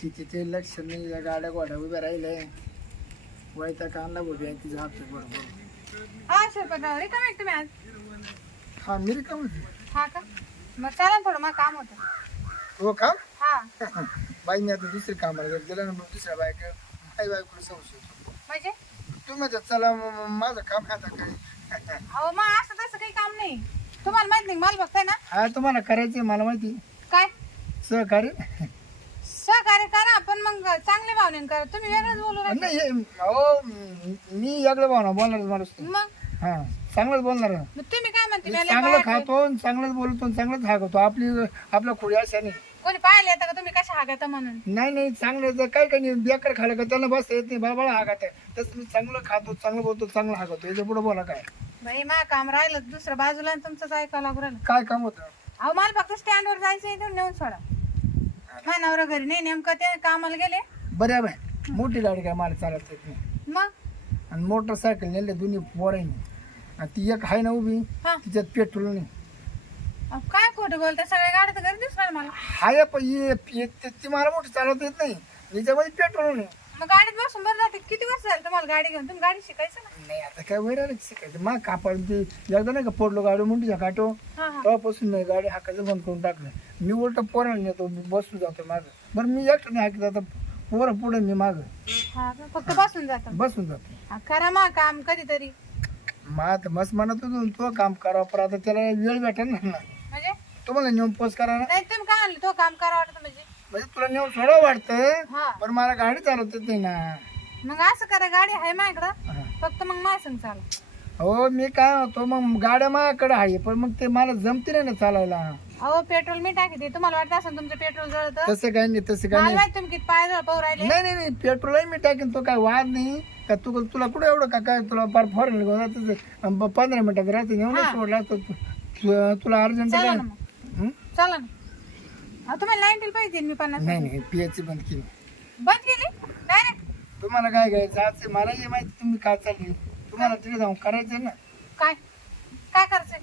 शेतीचे लक्ष नाही या गाड्या गोड्या उभ्या राहिले वैता कांदा उभ्या तिचा हात बरोबर. हा शिरपतराव रिकाम आहे तुम्ही आज? हा मी रिकाम हा का? मग चला ना थोडं मग काम होतं. हो का? हा. बाई मी आता दुसरी कामाला जर गेलं ना मग दुसऱ्या बायक आई बायकोला संशय. म्हणजे? तुम्ही म्हणतात, चला म- म- माझं काम आहे आता काय अहो मग असं तसं काही काम नाही. तुम्हाला माहीत नाही मला बघताय ना. हा तुम्हाला करायचं मला माहिती. काय? सहकार्य? सहकार्य करा पण मग चांगले भावनेन करा. तुम्ही वेगळंच बोलू राहिले. नाही हे- अहो मी याकडे बोलणार बोलणार माणूस तो. मग? हा चांगलंच बोलणार. मग तुम्ही काय म्हणते मी मला चांगलं बाहेर खातो आणि चांगलंच बोलतो आणि चांगलंच हागतो. आपली आपला खोडी अशा नाही. कोणी पाहिले आता का तुम्ही कशा हागता म्हणून? नाही नाही चांगलं जर काय काही नाही बेकार खाल्लं का त्यांना बस येत नाही बळबळ हागत आहे. तसं मी चांगलं खातो चांगलं बोलतो चांगलं हागतो. याच्यापुढे बोला काय? बाई मा काम राहिलं दुसरं बाजूला आणि तुमचंच ऐकावं लागू राहिलं. काय काम होतं? अहो मला फक्त स्टँडवर जायचं इथून नेऊन सोडा. माझ्या नवरा घरी. नाही नेमकं ते कामाला गेले? बरं बाय. मोठी गाडी काय मला चालत येत नाही. मग? आणि मोटरसायकल नेले दोन्ही पोरांनी. आणि ती एक आहे ना उभी हा. तिच्यात पेट्रोल नाही. अहो, काय खोटं बोलते सगळ्या गाड्या तर घरी दिसणार मला. हाय पण ही- ती ती मला मोठी चालवता येत नाही. याच्यामध्ये पेट्रोल नाही. मग गाडीत बसून बरं जाते किती वर्ष झालं तुम्हाला गाडी घेऊन? तुम्ही गाडी शिकायचं ना. नाही आता काय वेळ आलं शिकायचं? मग कापड ते एकदा नाही का पडलो गाडी मोठीच्या काटो हा हा. तेव्हापासून नाही गाडी हाकायचं बंद करून टाकलं. मी उलट पोराला नेतो मी बसून जातो मागं. बरं मी एकटं नाही हाकत आता पोरं पुढे मी मागं. हा का? फक्त बसून जातं. बसून जातो. हा, करा मग काम कधीतरी. मग आता मस्त म्हणत होतो तो काम करावं पण आता त्याला वेळ भेटेल ना. म्हणजे? तुम्हाला नेऊन पोच करा ना. नाही तुम्ही काय आणलं तो काम करा वाटत म्हणजे? म्हणजे तुला नेऊन सोडा वाटतं हा. पण मला गाडी चालवत येत नाही ना. मग असं करा गाडी आहे माझ्याकडं. हा. फक्त मग माझ्या संग चाला. हो मी काय होतो मग गाड्या माझ्याकडे आहे पण मग ते मला जमते नाही ना चालायला. अहो पेट्रोल मी टाकी तुम्हाला वाटत असेल तुमचं पेट्रोल जळत? तसं काय नाही तसं काय मला नाही. माहीत तुम्ही किती पाय जवळ पाहू राहिले. नाही नाही नाही पेट्रोलही मी टाकेन. तो काय वाद नाही. का तू तुला कुठे एवढं का काय? तुला फार फॉरेन पंधरा मिनिटात राहते हा. सोडला तर तू- तू- तुला अर्जंट चला काय? ना मग. हं? चला ना. अहो तुम्हाला नाईन्टील पाहिजे मी पन्नास नाही नाही पियाची बंद केली. बंद केली? तुम्हाला काय घ्यायचं? आज मला हे माहिती तुम्ही काय चालली? तुम्हाला तिथे जाऊन करायचं ना? काय? काय करायचंय?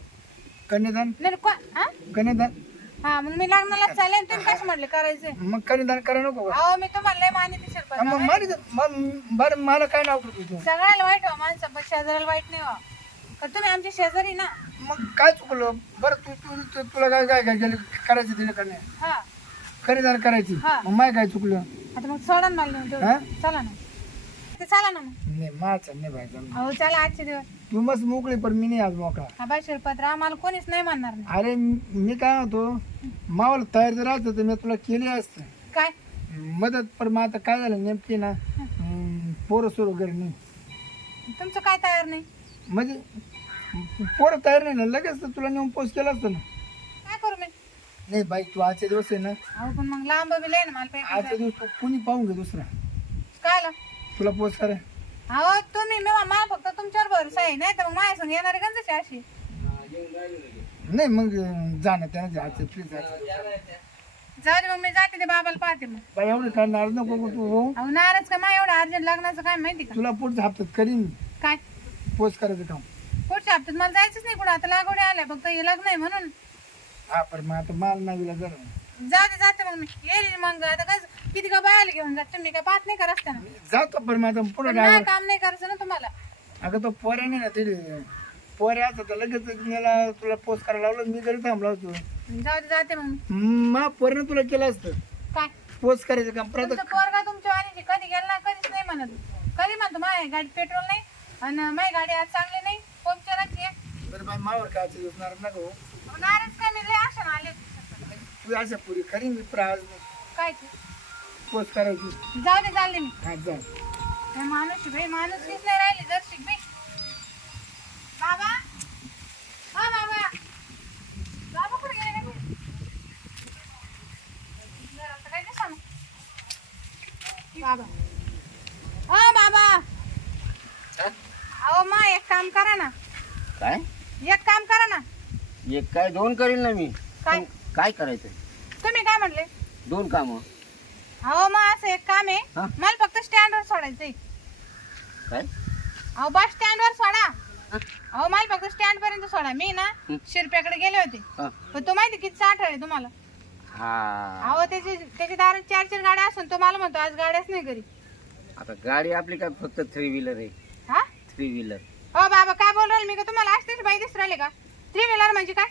कन्यादान? नाही नाही, कोण? हा? कन्यादान? हा मग मी लग्नाला चालेल तुम्ही कसं म्हटले करायचंय मग कन्यादान करा नको का? अहो मी तुम्हाला लय माने मग मारी मग बरं मला काय नाव करतो तू सगळ्याला वाईट हो माणसं पण शेजाऱ्याला वाईट नाही हो का तुम्ही आमच्या शेजारी ना? मग काय चुकलं? बरं तू तू तू- तुला काय काय काय केलं करायचं तिने करणे हा. खरेदार करायची. हा. मग माय काय चुकलं? आता मग सोडा ना मला नेऊन तेवढं. हा? चला ना. ते चला ना मग. नाही माझं नाही पाहिजे अहो चला आजचे दिवस. तू मस्त मोकळी पण मी नाही आज मोकळा. हा शिरपत्र आम्हाला कोणीच नाही म्हणणार नाही. अरे मी काय होतो मावाला तयार जर राहतं तर मी तुला केली असतं. काय? मदत पण मग आता काय झालं नेमकी ना हम्म, पोरं सोर वगैरे नाही. तुमचं काय तयार नाही? म्हणजे पोरं तयार नाही ना लगेच तर तुला नेऊन पोस्ट केला असतं ना. काय करू मी? नाही बाई तू आजचे दिवस आहे ना अहो पण मग लांब बी लय ना मला पैसे आजचे दिवस तू कुणी पाहून घे दुसरा. काय आलं तुला पोस्ट करा अहो तुम्ही भरोसा आहे नाही तर मग माझ्या संग येणारे गंजची अशी नाही मग जाणं त्यानं जायचं प्लीज जायचं. जाऊ दे मग मी जाते ते बाबाला पाहते मग. बाई एवढं काय नाराज नको करू तू हो. अहो नाराज का मा एवढं अर्जंट लग्नाचं काय माहिती का? तुला पुढच्या हप्त्यात करीन. काय? पोस्ट करायचं काम. पुढच्या हप्त्यात मला जायचंच नाही कुठं आता लागवडे आल्या फक्त हे लग्न आहे म्हणून. हा पण मग आता माल नाही जर. जाते जाते मग मी. येईल मग आता काय किती का बायाला घेऊन जात तुम्ही काय पाहत नाही का रस्त्यानं? जातो पण मग आता पुढे पण काम नाही करायचं ना तुम्हाला. अगं तो पोऱ्या नाही ना तिथे पोऱ्या असं तर लगेच मला तुला पोस्ट करायला लावलं मी घरी थांबला होतो. जाऊ दे जाते मग. मी. पोऱ्यानं तुला केलं असतं. काय? पोस्ट करायचं काम. परत तुमचं पोरगा तुमच्या वाणीची कधी गेला ना कधीच नाही म्हणत. कधी म्हणतो माझ्या गाडी पेट्रोल नाही आणि माझी गाडी आज चांगली नाही पंक्चराची आहे. बरं बाई मावर काय दिसणार ना गो नाराज काय मी लय आशा आले तू अशा पुरी खरी मी प्राज काय पोस्ट करायची. जाऊ दे चालले मी. हा जा. हे माणूस माणूस नाही राहिली जर बाई बाबा. हा बाबा. बाबा कुठे गेले काय. बाबा. हा बाबा. अहो मा एक काम करा ना. काय? एक काम करा ना. एक काय दोन करील ना मी. काय? पण काय करायचं तुम्ही काय म्हटले दोन काम. अहो मग असं एक काम आहे. हा? मला फक्त स्टँडवर सोडायचंय. काय? अहो बस स्टँडवर सोडा. अहो मला फक्त स्टँड पर्यंत सोडा. मी ना हं. शिरप्याकडे गेले होते. हा. पण तो माहिती किती साठ आहे तुम्हाला? हा. अहो त्याची त्याच्या दारात चार चार गाड्या असून तो मला म्हणतो आज गाड्याच नाही घरी. आता गाडी आपली काय फक्त थ्री व्हीलर आहे? हा? थ्री व्हीलर हो बाबा काय बोल राहिले? मी का तुम्हाला आज त्याची बाई दिसू राहिले का? थ्री व्हीलर म्हणजे काय?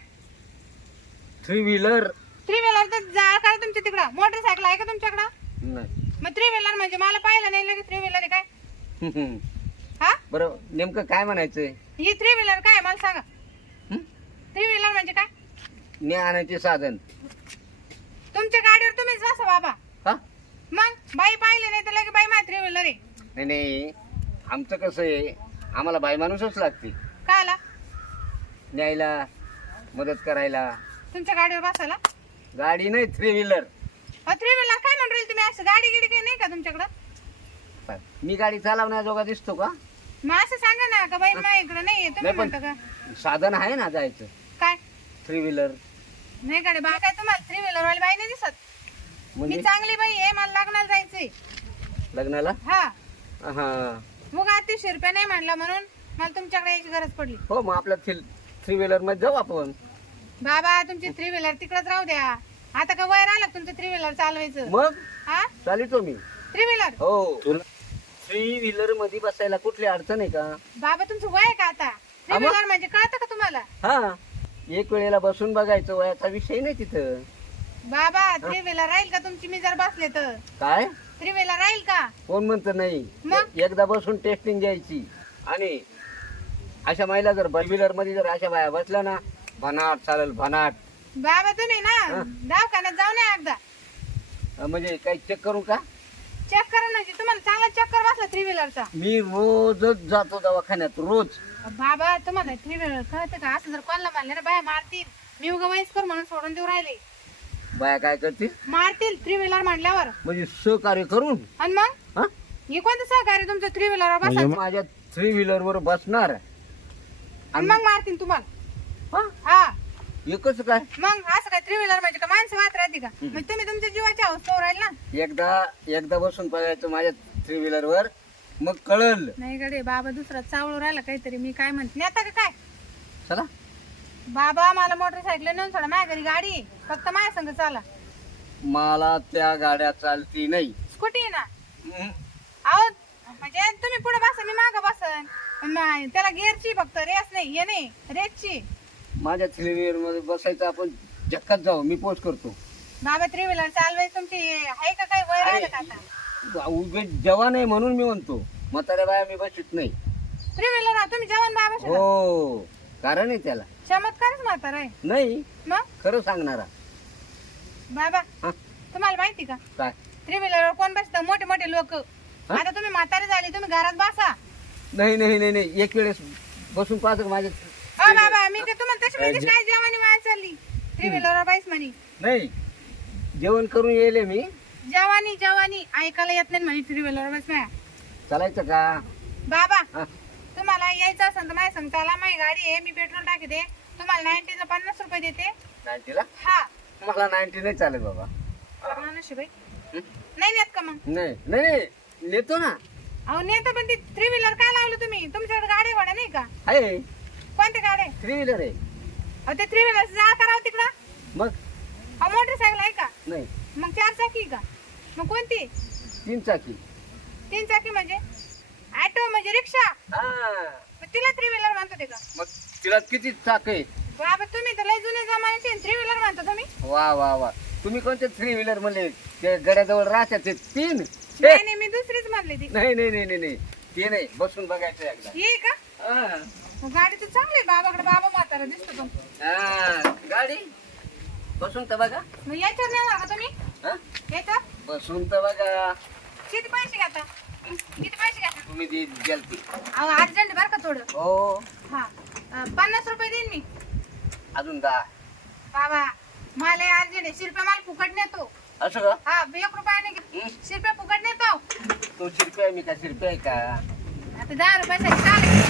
थ्री व्हीलर थ्री व्हीलर तर जा काय तुमच्या तिकडं. मोटरसायकल आहे का तुमच्याकडं? नाही. मग थ्री व्हीलर म्हणजे मला पाहिलं नाही लगेच थ्री व्हीलर आहे काय? हा? बरं नेमकं काय म्हणायचंय? ही थ्री व्हीलर काय आहे? मला सांगा. हं? थ्री व्हीलर म्हणजे काय? न्या आणायचे साधन. तुमच्या गाडीवर तुम्हीच बसा बाबा. हा? मग? बाई पाहिले नाही तर लगे बाई माझी थ्री व्हीलर आहे. नाही नाही. आमचं कसं आहे आम्हाला बाई माणूसच लागते. काय आला न्यायला मदत करायला. तुमच्या गाडीवर बसायला? गाडी नाही थ्री व्हीलर थ्री व्हीलर काय म्हणून राहिले तुम्ही? असं गाडी गिडी काही नाही का तुमच्याकडं? मी गाडी चालवण्याजोगा दिसतो का? मग असं सांगा ना का बाई माझ्या इकडं नाही नाही पण- म्हणता का? साधन आहे ना जायचं. काय? थ्री व्हीलर नाही गाडी बा काय तुम्हाला थ्री व्हीलर वाली बाई नाही दिसत? मी चांगली बाई आहे मला लग्नाला जायचंय. लग्नाला? हा. हा. मग अतिशय रुपये नाही म्हणला म्हणून मला तुमच्याकडे यायची गरज पडली. हो मग आपल्या थ्री व्हीलरमध्ये जाऊ आपण. बाबा तुमची थ्री व्हीलर तिकडच राहू द्या. आता का वयर आलं का तुमचं थ्री व्हीलर चालवायचं? मग? हा? चालितो मी. थ्री व्हीलर हो. थ्री व्हीलरमध्ये बसायला कुठली अडचण आहे का? बाबा तुमचं वय आहे का आता? थ्री? व्हीलर म्हणजे कळतं का तुम्हाला? हा. एक वेळेला बसून बघायचं वयाचा विषय नाही तिथं. बाबा थ्री व्हीलर राहील का तुमची? मी जर बसले तर. काय? थ्री व्हीलर राहील का? कोण म्हणत नाही? मग? एकदा बसून टेस्टिंग घ्यायची. आणि अशा महिला जर व्हीलरमध्ये जर अशा बाया बसल्या ना भनाट चालेल भनाट. बाबा तुम्ही ना. दवाखान्यात जाऊ नये एकदा. अं, म्हणजे काही चेक करू का? चेक करा चक्कर बसला थ्री व्हीलरचा मी रोजच जातो दवाखान्यात रोज. बाबा तुम्हाला थ्री व्हीलर कळतं का? असं जर कोणाला मारले ना बाया मारतील. मी उगा वयस्कर म्हणून सोडून देऊ राहिले. बाया काय करतील? मारतील थ्री व्हीलर म्हणल्यावर. म्हणजे सहकार्य करून. आणि मग? हा? हे कोणतं सहकार्य तुमचं थ्री व्हीलर म्हणजे बसायचं? माझ्या थ्री व्हीलर वर बसणार. आणि मग मारतील तुम्हाला. हा? हा. एकच काय? मग असं काय थ्री व्हीलर म्हणजे का माणसं वाहत राहते का? मग तुम्ही तुमच्या जीवाची अवस्था राहील ना. एकदा एकदा बसून बघायचं माझ्या थ्री व्हीलर वर मग कळल. नाही गडे बाबा दुसरा चावळू राहिला काहीतरी मी काय म्हणते आता का काय? चला. बाबा मला मोटरसायकल नेऊन सोडा माझ्या घरी गाडी आहे. फक्त माझ्या संग चाला. मला त्या गाड्या चालती नाही. स्कूटी आहे ना? हम्म. अहो म्हणजे तुम्ही पुढे बसा मी मागं बसन. पण मा- त्याला गिअरची फक्त रेस नाही हे नाही रेसची माझ्या थ्री व्हीलरमध्ये बसायचं आपण झक्कात जाऊ मी पोच करतो. बाबा थ्री व्हीलर चालवायची तुमची आहे का काही वय राहिलं का आता? उभे जवान आहे म्हणून मी म्हणतो. म्हाताऱ्या बाया मी बसत नाही. थ्री व्हीलर तुम्ही जेवण बाबा. हो कारण आहे त्याला. चमत्कारच म्हातारा आहे. नाही मग? खरं सांगणारा. बाबा हा. तुम्हाला माहिती का? काय? थ्री कोण बसतं? मोठे मोठे लोक. आता तुम्ही म्हातारे झाले तुम्ही घरात बसा. नाही नाही नाही नाही. एक वेळेस बसून पाहतो माझ्या अ बाबा मी काय तुम्हाला तशी म्हणजे काय जेवणी चालली थ्री व्हीलर बाईस म्हणी. नाही. जेवण करून येले मी. जवानी जवानी. ऐकायला येत नाही म्हणे थ्री व्हीलर बस माया चालायचं का? बाबा हा. तुम्हाला यायचं असेल तर माझ्या संग चला. माझी गाडी आहे मी पेट्रोल टाकते तुम्हाला नाईन्टीला पन्नास रुपये देते. नाईन्टीला हा. मला नाईन्टी नाही चालेल बाबा? नाही नेत का मग? नाही नाही नेतो ना. अहो नेतो पण ती थ्री व्हीलर काय लावलं तुम्ही? तुमच्याकडे गाडी घोडा नाही का? आहे. कोणत्या गाड्या थ्री व्हीलर आहे. अहो ते थ्री व्हीलर जा करावं तिकडं. मग? अहो मोटरसायकल आहे का? नाही. मग चार चाकी का? मग कोणती? तीन चाकी. तीन चाकी म्हणजे? ऑटो म्हणजे रिक्षा? मग तिला थ्री व्हीलर म्हणतो ते का? मग तिला किती चाक आहे? बाबा तुम्ही तर लय जुने जमान्याचे थ्री व्हीलर म्हणता तुम्ही. वा वा वा. तुम्ही कोणते थ्री व्हीलर म्हणले? ते गड्याजवळ राहतात ते तीन. छे! नाही नाही मी दुसरीच म्हणली ती. नाही नाही नाही नाही नाही. ते नाही. बसून बघायचं एकदा. का? हा. मग गाडी तर चांगली आहे. बाबाकडे बाबा म्हातारा दिसतो तो. हा, गाडी? बसून तर बघा. मग याच्यावर नेणार का तुम्ही हा? याच्यावर. बसून तर बघा. किती पैसे घेता? किती पैसे घेता? तुम्ही ती. गेलती अहो अर्जंट बरं का थोडं. हो. हा. अं, पन्नास रुपये देईन मी. अजून दहा. बाबा मला अर्जंट आहे. शिरपे मला फुकट नेतो. असं का? हा एक रुपयाने हं? शिरपे फुकट नेतो. तो शिरपे आहे मी का शिरपे आहे का? आता दहा रुपयासाठी चालेल.